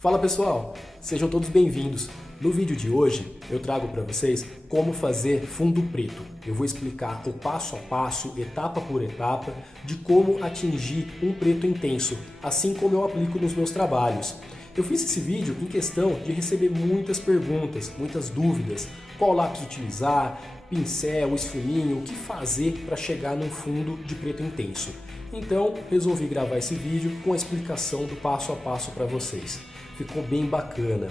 Fala pessoal, sejam todos bem-vindos. No vídeo de hoje eu trago para vocês como fazer fundo preto. Eu vou explicar o passo a passo, etapa por etapa, de como atingir um preto intenso, assim como eu aplico nos meus trabalhos. Eu fiz esse vídeo em questão de receber muitas perguntas, muitas dúvidas. Qual lápis utilizar, pincel, esfuminho, o que fazer para chegar num fundo de preto intenso. Então resolvi gravar esse vídeo com a explicação do passo a passo para vocês. Ficou bem bacana.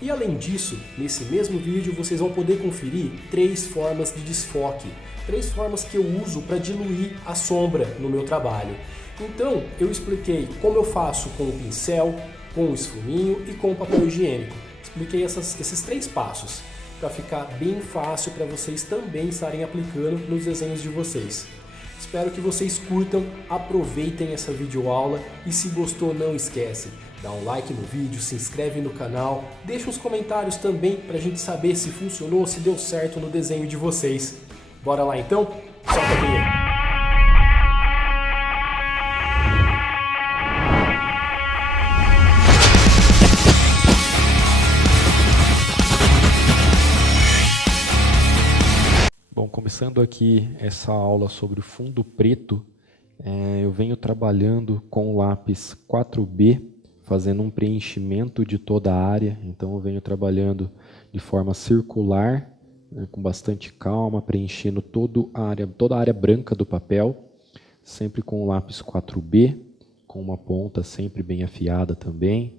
E além disso, nesse mesmo vídeo vocês vão poder conferir 3 formas de desfoque. 3 formas que eu uso para diluir a sombra no meu trabalho. Então eu expliquei como eu faço com o pincel, com o esfuminho e com o papel higiênico. Expliquei esses 3 passos para ficar bem fácil para vocês também estarem aplicando nos desenhos de vocês. Espero que vocês curtam, aproveitem essa videoaula e se gostou não esquece, dá um like no vídeo, se inscreve no canal, deixa uns comentários também para a gente saber se funcionou, se deu certo no desenho de vocês. Bora lá então? Solta a vinheta! Bom, começando aqui essa aula sobre o fundo preto, eu venho trabalhando com o lápis 4B, fazendo um preenchimento de toda a área. Então eu venho trabalhando de forma circular, com bastante calma, preenchendo toda a área branca do papel, sempre com o lápis 4B, com uma ponta sempre bem afiada também,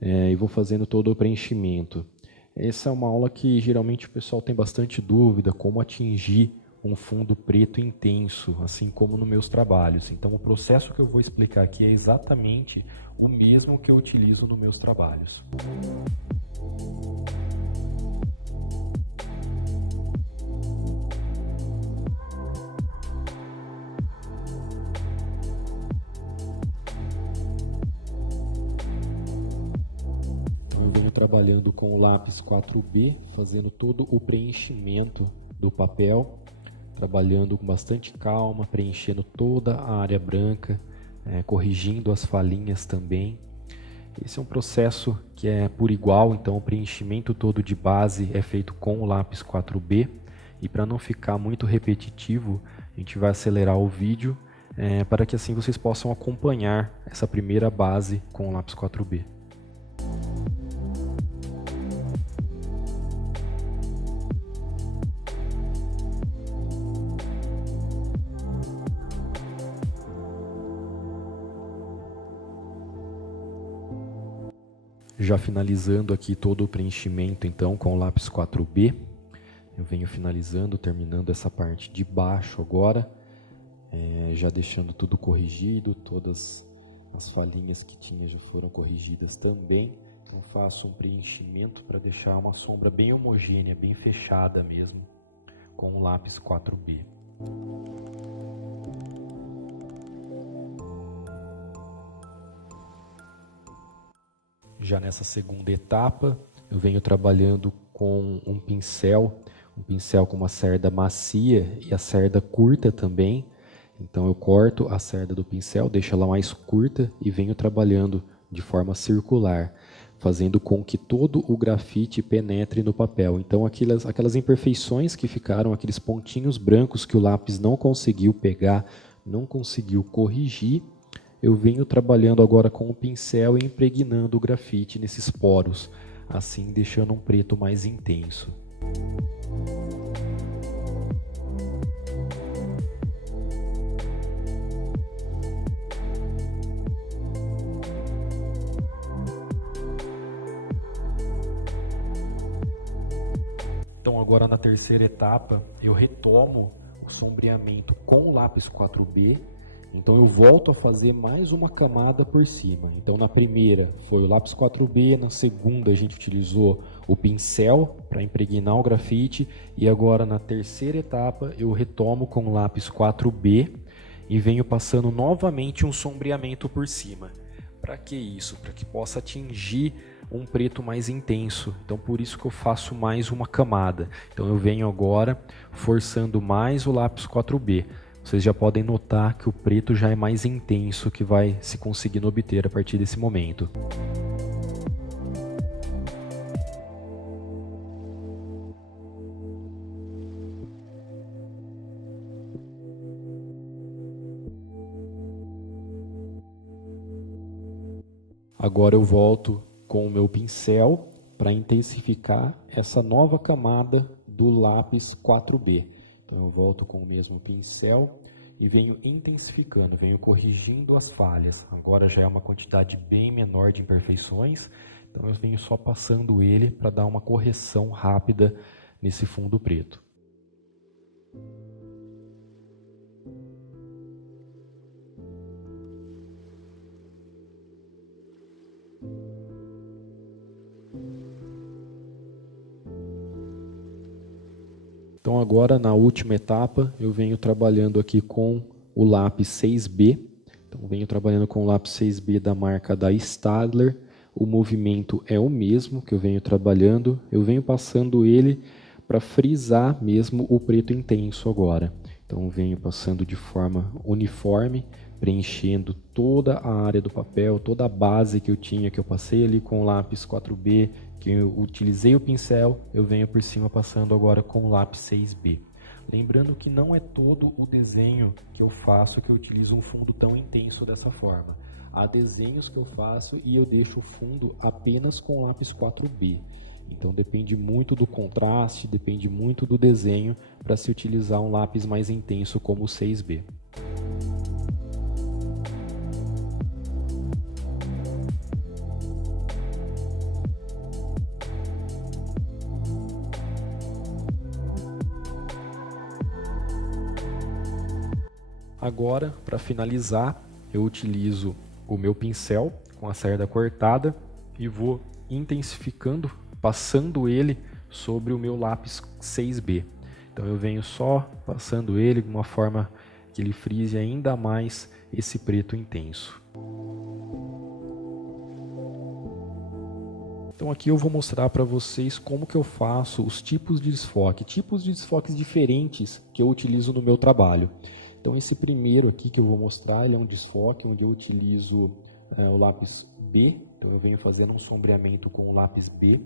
e vou fazendo todo o preenchimento. Essa é uma aula que geralmente o pessoal tem bastante dúvida, como atingir um fundo preto intenso, assim como nos meus trabalhos. Então o processo que eu vou explicar aqui é exatamente o mesmo que eu utilizo nos meus trabalhos. Trabalhando com o lápis 4B, fazendo todo o preenchimento do papel, trabalhando com bastante calma, preenchendo toda a área branca, corrigindo as falhinhas também. Esse é um processo que é por igual, então o preenchimento todo de base é feito com o lápis 4B, e para não ficar muito repetitivo, a gente vai acelerar o vídeo para que assim vocês possam acompanhar essa primeira base com o lápis 4B. Já finalizando aqui todo o preenchimento então com o lápis 4B, eu venho finalizando, terminando essa parte de baixo agora, já deixando tudo corrigido, todas as falhinhas que tinha já foram corrigidas também. Então faço um preenchimento para deixar uma sombra bem homogênea, bem fechada mesmo, com o lápis 4B. Já nessa segunda etapa, eu venho trabalhando com um pincel com uma cerda macia e a cerda curta também. Então eu corto a cerda do pincel, deixo ela mais curta e venho trabalhando de forma circular, fazendo com que todo o grafite penetre no papel. Então aquelas imperfeições que ficaram, aqueles pontinhos brancos que o lápis não conseguiu pegar, não conseguiu corrigir, eu venho trabalhando agora com o pincel e impregnando o grafite nesses poros, assim deixando um preto mais intenso. Então agora na terceira etapa eu retomo o sombreamento com o lápis 4B. Então eu volto a fazer mais uma camada por cima. Então na primeira foi o lápis 4B, na segunda a gente utilizou o pincel para impregnar o grafite, e agora na terceira etapa eu retomo com o lápis 4B e venho passando novamente um sombreamento por cima. Para que isso? Para que possa atingir um preto mais intenso. Então por isso que eu faço mais uma camada. Então eu venho agora forçando mais o lápis 4B. Vocês já podem notar que o preto já é mais intenso, que vai se conseguindo obter a partir desse momento. Agora eu volto com o meu pincel para intensificar essa nova camada do lápis 4B. Então eu volto com o mesmo pincel e venho intensificando, venho corrigindo as falhas. Agora já é uma quantidade bem menor de imperfeições, então eu venho só passando ele para dar uma correção rápida nesse fundo preto. Então agora na última etapa eu venho trabalhando aqui com o lápis 6B. Então venho trabalhando com o lápis 6B da marca da Staedtler. O movimento é o mesmo que eu venho trabalhando. Eu venho passando ele para frisar mesmo o preto intenso agora. Então venho passando de forma uniforme, preenchendo toda a área do papel, toda a base que eu tinha, que eu passei ali com o lápis 4B, que eu utilizei o pincel, eu venho por cima passando agora com o lápis 6B. Lembrando que não é todo o desenho que eu faço que eu utilizo um fundo tão intenso dessa forma. Há desenhos que eu faço e eu deixo o fundo apenas com o lápis 4B. Então depende muito do contraste, depende muito do desenho para se utilizar um lápis mais intenso como o 6B. Agora, para finalizar, eu utilizo o meu pincel com a cerda cortada e vou intensificando, passando ele sobre o meu lápis 6B. Então eu venho só passando ele de uma forma que ele frise ainda mais esse preto intenso. Então aqui eu vou mostrar para vocês como que eu faço os tipos de desfoques diferentes que eu utilizo no meu trabalho. Então esse primeiro aqui que eu vou mostrar, ele é um desfoque onde eu utilizo o lápis B. Então eu venho fazendo um sombreamento com o lápis B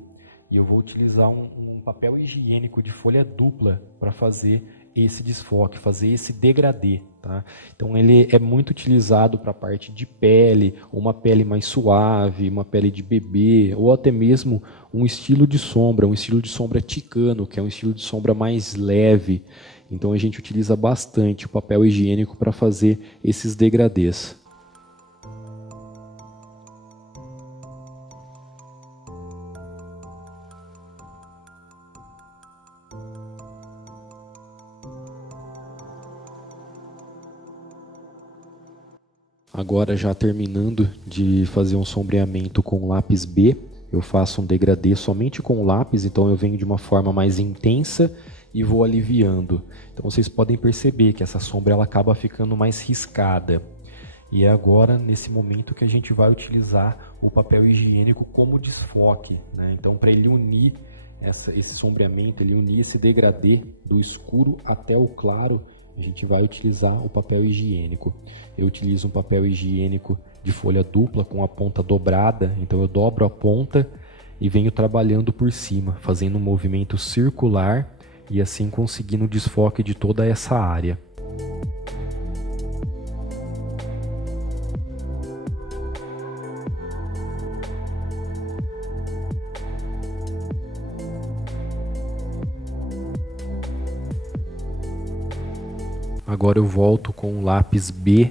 e eu vou utilizar um papel higiênico de folha dupla para fazer esse desfoque, fazer esse degradê, tá? Então ele é muito utilizado para a parte de pele, uma pele mais suave, uma pele de bebê, ou até mesmo um estilo de sombra ticano, que é um estilo de sombra mais leve. Então a gente utiliza bastante o papel higiênico para fazer esses degradês. Agora já terminando de fazer um sombreamento com o lápis B, eu faço um degradê somente com o lápis, então eu venho de uma forma mais intensa e vou aliviando. Então vocês podem perceber que essa sombra ela acaba ficando mais riscada. E é agora, nesse momento, que a gente vai utilizar o papel higiênico como desfoque, né? Então, para ele unir esse sombreamento, ele unir esse degradê do escuro até o claro, a gente vai utilizar o papel higiênico. Eu utilizo um papel higiênico de folha dupla com a ponta dobrada, então eu dobro a ponta e venho trabalhando por cima, fazendo um movimento circular e assim conseguindo o desfoque de toda essa área. Agora eu volto com o lápis B,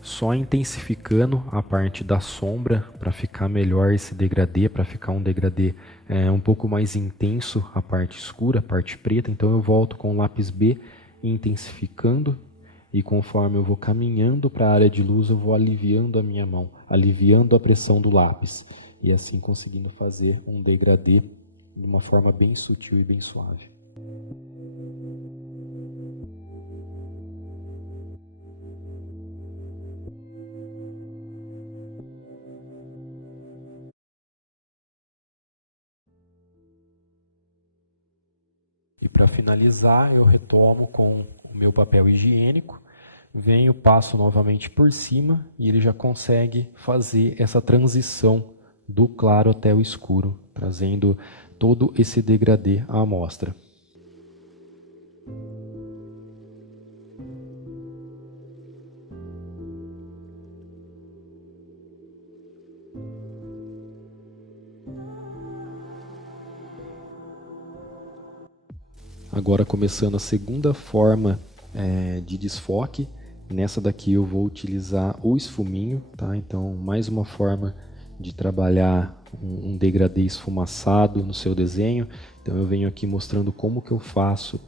só intensificando a parte da sombra para ficar melhor esse degradê, para ficar um degradê um pouco mais intenso, a parte escura, a parte preta. Então eu volto com o lápis B intensificando e conforme eu vou caminhando para a área de luz, eu vou aliviando a minha mão, aliviando a pressão do lápis e assim conseguindo fazer um degradê de uma forma bem sutil e bem suave. E para finalizar, eu retomo com o meu papel higiênico, venho, passo novamente por cima e ele já consegue fazer essa transição do claro até o escuro, trazendo todo esse degradê à amostra. Agora começando a segunda forma de desfoque. Nessa daqui eu vou utilizar o esfuminho, tá? Então mais uma forma de trabalhar um degradê esfumaçado no seu desenho. Então eu venho aqui mostrando como que eu faço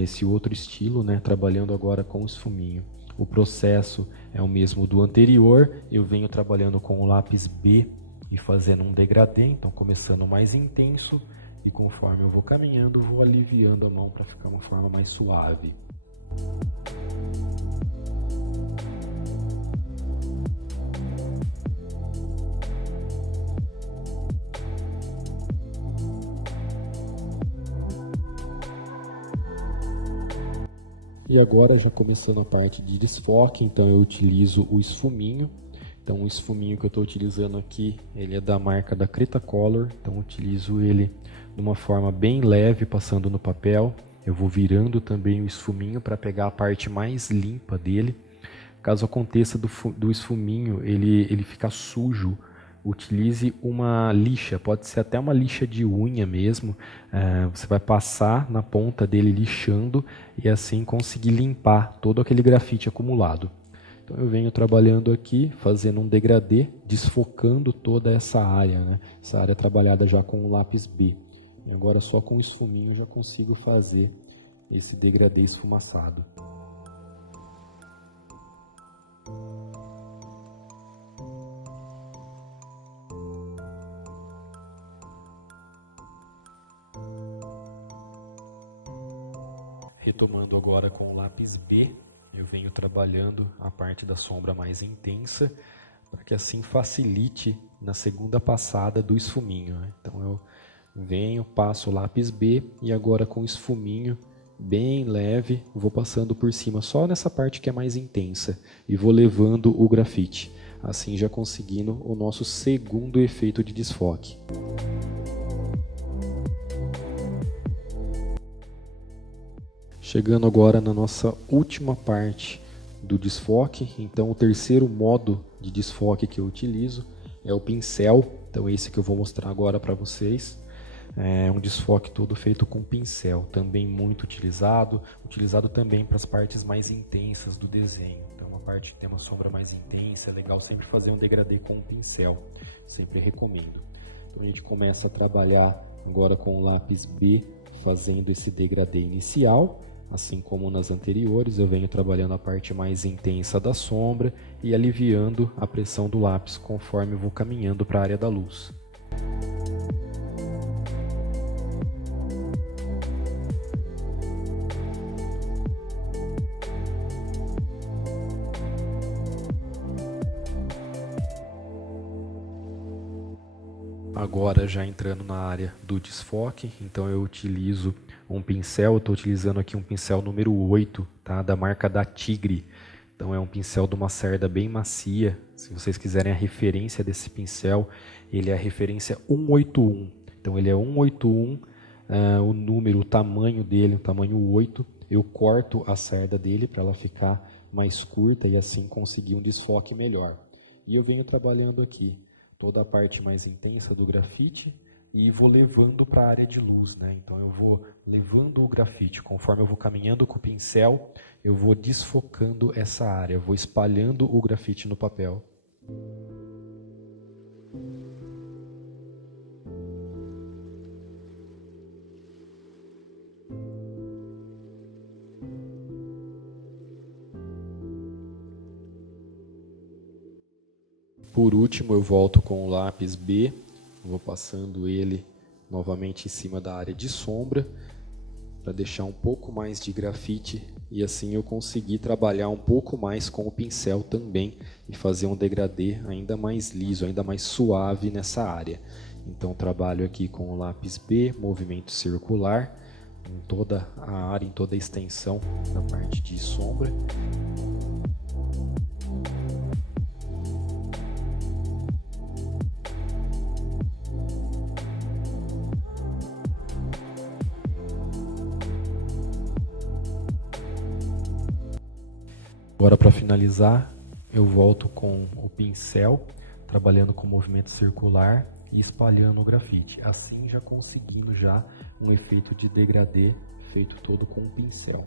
esse outro estilo, né? Trabalhando agora com o esfuminho. O processo é o mesmo do anterior, eu venho trabalhando com o lápis B e fazendo um degradê, então começando mais intenso e conforme eu vou caminhando, vou aliviando a mão para ficar uma forma mais suave. E agora já começando a parte de desfoque, então eu utilizo o esfuminho. Então o esfuminho que eu estou utilizando aqui, ele é da marca da Cretacolor, então eu utilizo ele de uma forma bem leve, passando no papel. Eu vou virando também o esfuminho para pegar a parte mais limpa dele. Caso aconteça do esfuminho ele ficar sujo, utilize uma lixa, pode ser até uma lixa de unha mesmo. Você vai passar na ponta dele lixando e assim conseguir limpar todo aquele grafite acumulado. Então eu venho trabalhando aqui, fazendo um degradê, desfocando toda essa área, né? Essa área trabalhada já com o lápis B. E agora só com o esfuminho eu já consigo fazer esse degradê esfumaçado. Retomando agora com o lápis B, eu venho trabalhando a parte da sombra mais intensa, para que assim facilite na segunda passada do esfuminho, né? Então eu venho, passo o lápis B e agora com o esfuminho bem leve, vou passando por cima só nessa parte que é mais intensa e vou levando o grafite, assim já conseguindo o nosso segundo efeito de desfoque. Chegando agora na nossa última parte do desfoque, então o terceiro modo de desfoque que eu utilizo é o pincel. Então esse que eu vou mostrar agora para vocês é um desfoque todo feito com pincel, também muito utilizado também para as partes mais intensas do desenho. Então uma parte que tem uma sombra mais intensa, é legal sempre fazer um degradê com o pincel, sempre recomendo. Então a gente começa a trabalhar agora com o lápis B, fazendo esse degradê inicial. Assim como nas anteriores, eu venho trabalhando a parte mais intensa da sombra e aliviando a pressão do lápis conforme eu vou caminhando para a área da luz. Agora já entrando na área do desfoque, então eu utilizo um pincel, eu estou utilizando aqui um pincel número 8, tá? Da marca da Tigre. Então é um pincel de uma cerda bem macia. Se vocês quiserem a referência desse pincel, ele é a referência 181. Então ele é 181, o número, o tamanho dele, o tamanho 8. Eu corto a cerda dele para ela ficar mais curta e assim conseguir um desfoque melhor. E eu venho trabalhando aqui toda a parte mais intensa do grafite e vou levando para a área de luz, né? Então eu vou levando o grafite, conforme eu vou caminhando com o pincel, eu vou desfocando essa área, eu vou espalhando o grafite no papel. Por último, eu volto com o lápis B, vou passando ele novamente em cima da área de sombra, para deixar um pouco mais de grafite e assim eu consegui trabalhar um pouco mais com o pincel também e fazer um degradê ainda mais liso, ainda mais suave nessa área. Então trabalho aqui com o lápis B, movimento circular, em toda a área, em toda a extensão da parte de sombra. Agora, para finalizar, eu volto com o pincel, trabalhando com movimento circular e espalhando o grafite. Assim já conseguindo já um efeito de degradê feito todo com um pincel.